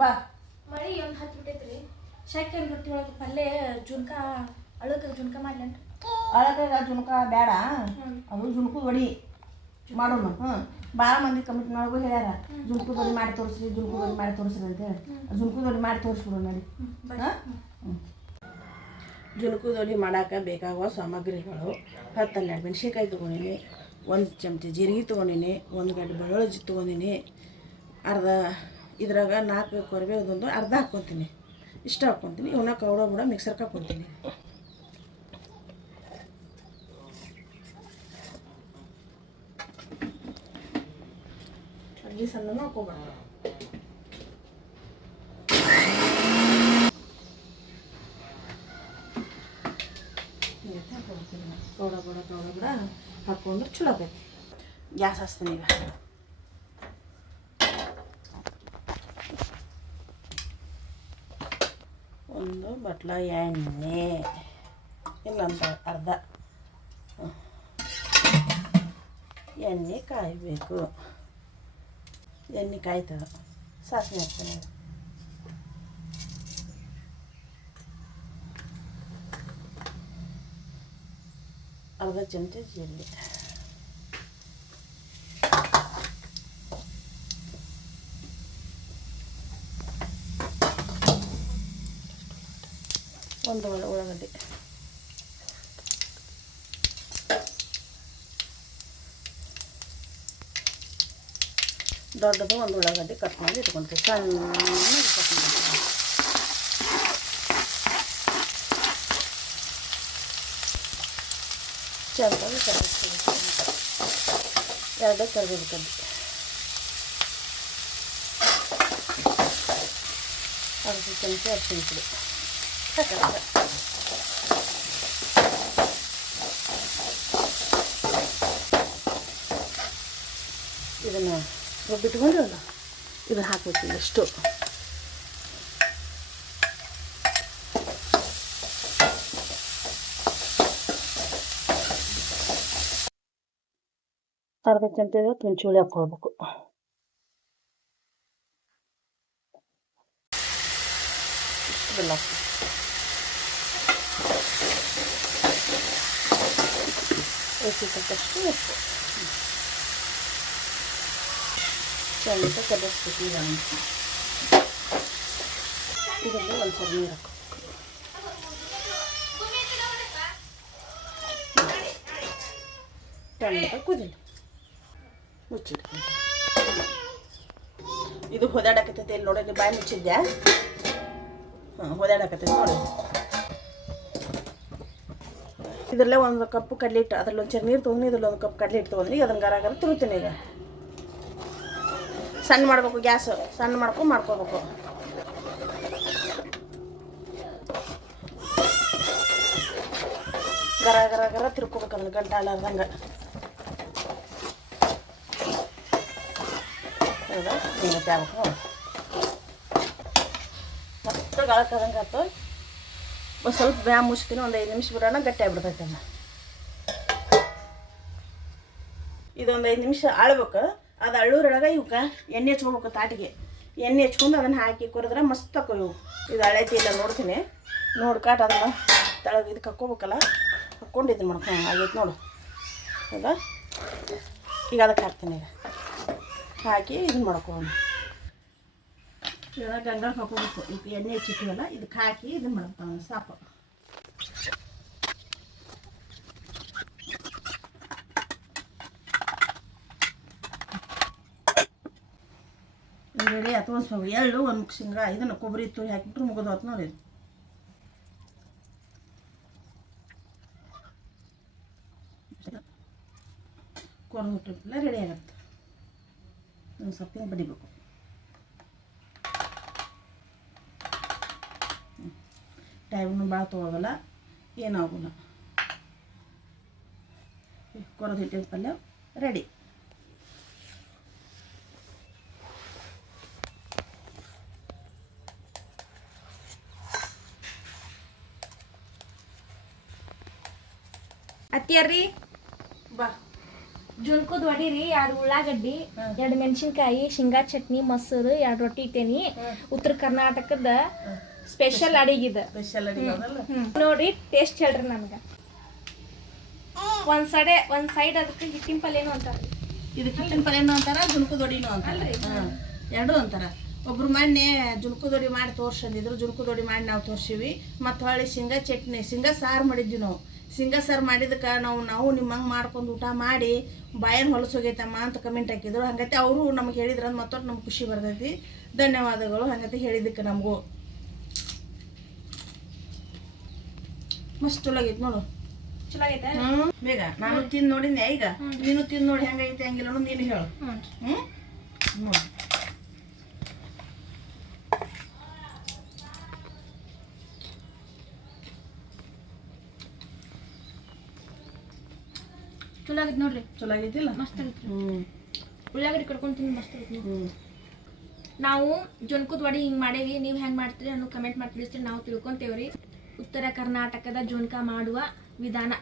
ಬಾ. ಮಳಿ ಒಂದು ಹತ್ತು ಬಿಟ್ಟೈತ್ರಿ. ಶೇಖರ್ ರೊಟ್ಟಿ ಒಳಗೆ ಪಲ್ಯ ಜುನ್ಕ ಅಳಕ ಜುನ್ಕ ಮಾಡ್ಲೇನ್ರಿ? ಅಳಕ ಜುನ್ಕ ಬೇಡ, ಅದು ಜುನ್ಕು ಒಡಿ ಮಾಡೋಣ. ಭಾಳ ಮಂದಿ ಕಮಿಟಿ ಒಳಗೂ ಹೇಳ್ಯಾರ ಜುನ್ಕು ದೊಡ್ಡಿ ಮಾಡಿ ತೋರಿಸ್ರಿ, ಜುನ್ಕು ದೊಡ್ಡಿ ಮಾಡಿ ತೋರಿಸ್ರಿ ಅಂತೇಳಿ. ಜುನ್ಕು ದೊಡ್ಡಿ ಮಾಡಿ ತೋರಿಸ್ಬಿಡು ನೋಡಿ. ಜುನ್ಕು ದೊಡ್ಡಿ ಮಾಡೋಕೆ ಬೇಕಾಗುವ ಸಾಮಗ್ರಿಗಳು: 10 ಮೆಣಸಿನ್ಕಾಯಿ ತೊಗೊಂಡಿನಿ, 1 ಚಮಚ ಜೀರಿಗೆ ತೊಗೊಂಡಿನಿ, 1 ಗಡ್ಡೆ ಬೆಳ್ಳುಳ್ಳಿ ತೊಗೊಂಡಿನಿ, ಅರ್ಧ ಇದ್ರಾಗ 4 ಕೊರಿಬೇವು ಅರ್ಧ ಹಾಕ್ಕೊತೀನಿ, ಇಷ್ಟ ಹಾಕ್ಕೊತೀನಿ. ಇವನ್ನ ಕೌಡ ಬುಡ ಮಿಕ್ಸರ್ಗೆ ಹಾಕ್ಕೊತೀನಿ. ಅಡ್ಗೆ ಸಣ್ಣನೂ ಹಾಕೋಬಾರ್ದು. ಕೌಡ ಬುಡ ಹಾಕ್ಕೊಂಡ್ರೆ ಚಲೋ ಆಗೈತಿ. ಗ್ಯಾಸ್ ಹಚ್ತೀನಿ ಈಗ. ಒಂದು ಬಟ್ಲ ಎಣ್ಣೆ, ಇಲ್ಲೊಂದು ಅರ್ಧ ಎಣ್ಣೆ ಕಾಯಬೇಕು. ಎಣ್ಣೆ ಕಾಯ್ತದ, ಸಾಸಿವೆ ಹಾಕ್ತೀನಿ. ಅರ್ಧ ಚಮಚ ಜೀರಿಗೆ, ಒಂದು ಉಳ್ಳಾಗಡ್ಡಿ, ದೊಡ್ಡದು ಒಂದು ಉಳ್ಳಾಗಡ್ಡಿ ಕಟ್ ಮಾಡಿ ಇಟ್ಕೊಂತೀವಿ. ಸಣ್ಣಗೆ ಕಟ್ ಮಾಡಿ ಚೆನ್ನಾಗಿ ಕರಿಬೇವು, 2 ಕರಿಬೇವು ಕಡ್ಡಿ, ಅರ್ಧ ಚಮಚ ಅರಿಶಿನ ಪುಡಿ ಹಾಕಲ್ಲ. ಇದನ್ನು ರುಬ್ಬಿಟ್ಕೊಂಡ್ರಲ್ಲ, ಇದನ್ನು ಹಾಕ್ಬೇಕು ಎಷ್ಟು. ಅರ್ಧ ಚಮಚ ತುಂಚುಳಿ ಹಾಕ್ಕೊಳ್ಬೇಕು. ಇಷ್ಟು ಬೆಲ್ಲ ಹಾಕ್ಬೇಕು. ತಕ್ಕಷ್ಟು ಉಪ್ಪು ಚೆನ್ನಾಗಿ ಕಲಿಸ್ಬೇಕು. ಈಗ ಇದರಲ್ಲಿ ಒಂದು ಸ್ವಲ್ಪ ನೀರು ಹಾಕಬೇಕು. ಚೆನ್ನಾಗಿ ಕುದಿಲಿ, ಮುಚ್ಚಿಡ್ತೀನಿ. ಇದು ಹೊದಾಡಕತ್ತೈತೆ. ಇಲ್ಲಿ ನೋಡಿ, ಬಾಯಿ ಮುಚ್ಚಿದ್ಯಾ? ಹೊದಾಡಕತ್ತೈತೆ ನೋಡಿ. ಇದರಲ್ಲೇ 1 ಕಪ್ ಕಡಲೆ ಹಿಟ್ಟು, ಅದ್ರಲ್ಲಿ ಒಂಚೂರು ನೀರು ತೊಗೊಂಡು ಇದ್ರಲ್ಲಿ 1 ಕಪ್ ಕಡಲೆ ಹಿಟ್ಟು ತೊಗೊಂಡು ಅದನ್ನು ಗರ ತಿರುತ್ತೀನಿ. ಈಗ ಸಣ್ಣ ಮಾಡ್ಬೇಕು, ಗ್ಯಾಸ್ ಸಣ್ಣ ಮಾಡ್ಕೋಬೇಕು. ಗರ ಗರ ಗರ ತಿರ್ಕೋಬೇಕು, ಅದನ್ನು ಗಂಟಾಲಾರ್ದಂಗೆ. ಹೌದಾ? ಹಿಂಗೆ ತ್ಯಾಬೇಕು. ಮತ್ತೆ ಗಾಳಕ್ಕದಂಗೆ ಆಯ್ತು. ಒಂದು ಸ್ವಲ್ಪ ಬ್ಯಾ ಮುಚ್ತೀನಿ, ಒಂದು 5 ನಿಮಿಷ ಬಿಡೋಣ, ಗಟ್ಟಿ ಆಗ್ಬಿಡ್ತೈತೆ. ಅದು ಇದೊಂದು 5 ನಿಮಿಷ ಆಳ್ಬೇಕು. ಅದು ಅಳ್ಳೂರೊಳಗೆ ಇವಕ್ಕೆ ಎಣ್ಣೆ ಹಚ್ಕೊಬೇಕು. ತಾಟಿಗೆ ಎಣ್ಣೆ ಹಚ್ಕೊಂಡು ಅದನ್ನು ಹಾಕಿ ಕೊರಿದ್ರೆ ಮಸ್ತ್ ಹಾಕೋ ಇವು. ಇದು ಹಳೈತಿ ಇಲ್ಲ ನೋಡ್ತೀನಿ, ನೋಡ್ಕಾಟ ಅದನ್ನು ತಳಗೆ ಇದಕ್ಕೆ ಹಾಕ್ಕೋಬೇಕಲ್ಲ, ಹಾಕ್ಕೊಂಡು ಇದನ್ನು ಮಾಡ್ಕೊಂಡು ಆಗೈತೆ ನೋಡು. ಹೌದಾ? ಈಗ ಅದಕ್ಕೆ ಹಾಕ್ತೀನಿ. ಈಗ ಹಾಕಿ ಇದನ್ನು ಮಾಡ್ಕೊಂಡು ಇವಾಗ ಗಂಗಾಳ ಹಾಕೋಬೇಕು. ಇದು ಎಣ್ಣೆ ಹಚ್ಚಿಟ್ಟಿವಲ್ಲ, ಇದಕ್ಕೆ ಹಾಕಿ ಇದನ್ನು ಮಾಡ್ತಾನೆ ಸಾಕು. ರೆಡಿ ಆಯ್ತು. ಒಂದು ಸ್ವಲ್ಪ ಎಳ್ಳು, 1 ಶೇಂಗಾ, ಇದನ್ನು ಕೊಬ್ಬರಿ ತುರಿ ಹಾಕಿಬಿಟ್ರು ಮುಗಿದು ಆಯ್ತು ನೋಡಿ. ಕೊರ್ಬಿಟ್ಟಿಲ್ಲ, ರೆಡಿ ಆಗತ್ತೆ. ಒಂದು ಸ್ವಲ್ಪ ಬಡಿಬೇಕು. ಟೈಮ್ನು ಭಾಳ ತೊಗೊಳೋಲ್ಲ, ಏನಾಗೋಲ್ಲ. ಕೊರದ ಹಿಟ್ಟಿನ ಪಲ್ಯ ರೆಡಿ. ಅತ್ತಿಯರ್ರಿ ಬಾ. ಜುನ್ಕುದ್ ವಡಿರಿ 2 ಉಳ್ಳಾಗಡ್ಡಿ 2 ಮೆಣಸಿನ್ಕಾಯಿ ಶೇಂಗಾ ಚಟ್ನಿ ಮೊಸರು 2 ರೊಟ್ಟಿ ಇಟ್ಟೇನಿ ಉತ್ತರ ಕರ್ನಾಟಕದ ಸ್ಪೆಷಲ್ ಅಡಿಗಿದ ಸ್ಪೆಷಲ್ ಅಡಿಗೆ ಅದಲ್ಲ. ನೋಡ್ರಿ ಟೇಸ್ಟ್ ಹೇಳ್ರಿ ನನಗೆ ಒಂದ್ ಸೈಡ್ ಅದಕ್ಕೆ ಹಿಟ್ಟಿನ ಪಲ್ಯನು ಅಂತಾರೆ ಇದಕ್ಕೆ ಹಿಟ್ಟಿನ ಪಲ್ಯನೂ ಅಂತಾರ ಜುನ್ಕುದೊಡಿನೂ ಅಂತಾರ. ಎರಡೂ ಅಂತಾರ. ಒಬ್ರು ಮೊನ್ನೆ ಜುನ್ಕುದೊಡಿ ಮಾಡಿ ತೋರ್ಸಂದಿದ್ರು. ಜುನ್ಕುದೊಡಿ ಮಾಡಿ ನಾವು ತೋರ್ಸಿವಿ. ಮತ್ತು ಹೊಳ್ಳಿ ಶೇಂಗಾ ಚಟ್ನಿ ಶೇಂಗಾ ಸಾರು ಮಾಡಿದ್ವಿ ನಾವು. ಶೇಂಗಾ ಸಾರು ಮಾಡಿದಕ್ಕೆ ನಾವು ನಿಮ್ಮಂಗೆ ಮಾಡ್ಕೊಂಡು ಊಟ ಮಾಡಿ ಬಾಯನ್ ಹೊಲಸೋಗೈತಮ್ಮ ಅಂತ ಕಮೆಂಟ್ ಹಾಕಿದ್ರು. ಹಂಗತಿ ಅವರು ನಮ್ಗೆ ಹೇಳಿದ್ರ ಮತ್ತೊಟ್ಟು ನಮ್ಗೆ ಖುಷಿ ಬರ್ತೈತಿ. ಧನ್ಯವಾದಗಳು ಹಂಗತಿ ಹೇಳಿದ್ದಕ್ಕೆ ನಮಗೂ. ಮಸ್ತ್ ಚಲೋ ಆಗೈತೆ ನೋಡು. ಚಲೋ ಆಗೈತೆ. ಬೇಗ ನಾನು ತಿಂದು ನೋಡಿದ್ದೆ. ಈಗ ನೀನು ತಿಂದು ನೋಡಿ ಹೆಂಗೈತೆ ಹಂಗಿಲ್ಲ ನೀನು ಹೇಳು. ನೋಡಿ ಚಲೋ ಆಗೈತೆ ನೋಡ್ರಿ. ಚಲೋ ಆಗೈತಿಲ್ಲ? ಮಸ್ತ್ ಆಗೈತೆ. ಉಳ್ಳಾಗಡ್ಡಿ ಕಡ್ಕೊಂಡು ತಿಂದು ಮಸ್ತ್ ಆಗೈತೆ. ನಾವು ಜೊನ್ಕುದ್ ವಡಿ ಹಿಂಗೆ ಮಾಡೇವಿ. ನೀವು ಹೆಂಗೆ ಮಾಡ್ತೀರಿ ಅನ್ನೋ ಕಮೆಂಟ್ ಮಾಡಿ ತಿಳಿಸ್ತೀರಿ. ನಾವು ತಿಳ್ಕೊಂತೇವ್ರಿ. ಉತ್ತರ ಕರ್ನಾಟಕದ ಜೋನ್ಕ ಮಾಡುವ ವಿಧಾನ